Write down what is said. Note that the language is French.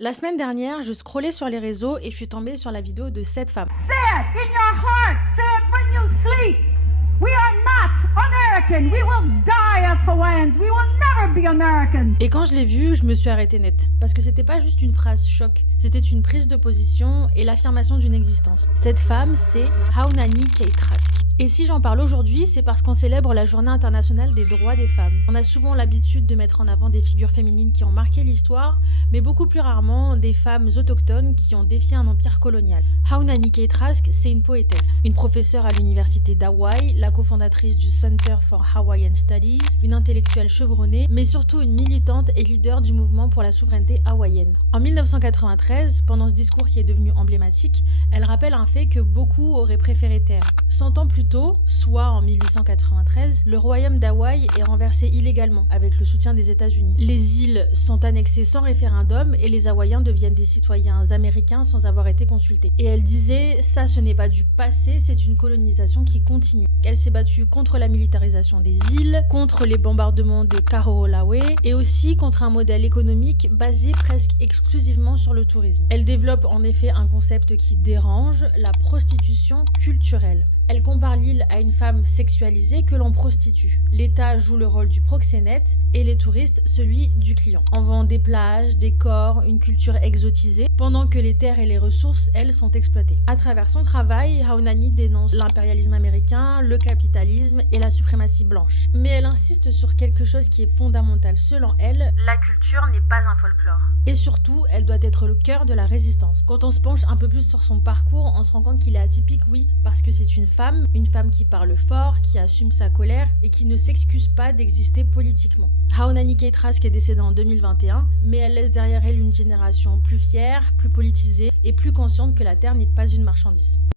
La semaine dernière, je scrollais sur les réseaux et je suis tombée sur la vidéo de cette femme. Say it in your heart. Say it when you sleep. We are not American. We will die as Hawaiians. We will never be American. Et quand je l'ai vue, je me suis arrêtée net. Parce que c'était pas juste une phrase choc, c'était une prise de position et l'affirmation d'une existence. Cette femme, c'est Haunani Keitras. Et si j'en parle aujourd'hui, c'est parce qu'on célèbre la Journée internationale des droits des femmes. On a souvent l'habitude de mettre en avant des figures féminines qui ont marqué l'histoire, mais beaucoup plus rarement des femmes autochtones qui ont défié un empire colonial. Haunani Keitras, c'est une poétesse, une professeure à l'université d'Hawaï, la cofondatrice du Center for Hawaiian Studies, une intellectuelle chevronnée, mais surtout une militante et leader du mouvement pour la souveraineté hawaïenne. En 1993, pendant ce discours qui est devenu emblématique, elle rappelle un fait que beaucoup auraient préféré taire. 100 ans plus tôt, soit en 1893, le royaume d'Hawaï est renversé illégalement avec le soutien des États-Unis. Les îles sont annexées sans référendum et les Hawaïens deviennent des citoyens américains sans avoir été consultés. Et elle disait, ça ce n'est pas du passé, c'est une colonisation qui continue. Elle s'est battue contre la militarisation des îles, contre les bombardements de Kaho'olawe et aussi contre un modèle économique basé presque exclusivement sur le tourisme. Elle développe en effet un concept qui dérange, la prostitution culturelle. Elle compare l'île à une femme sexualisée que l'on prostitue. L'État joue le rôle du proxénète et les touristes celui du client. On vend des plages, des corps, une culture exotisée, pendant que les terres et les ressources, elles, sont exploitées. À travers son travail, Haunani dénonce l'impérialisme américain, le capitalisme et la suprématie blanche. Mais elle insiste sur quelque chose qui est fondamental selon elle, la culture n'est pas un folklore. Et surtout, elle doit être le cœur de la résistance. Quand on se penche un peu plus sur son parcours, on se rend compte qu'il est atypique, oui, parce que c'est une femme qui parle fort, qui assume sa colère et qui ne s'excuse pas d'exister politiquement. Haunani Keitras est décédée en 2021, mais elle laisse derrière elle une génération plus fière, plus politisée et plus consciente que la Terre n'est pas une marchandise.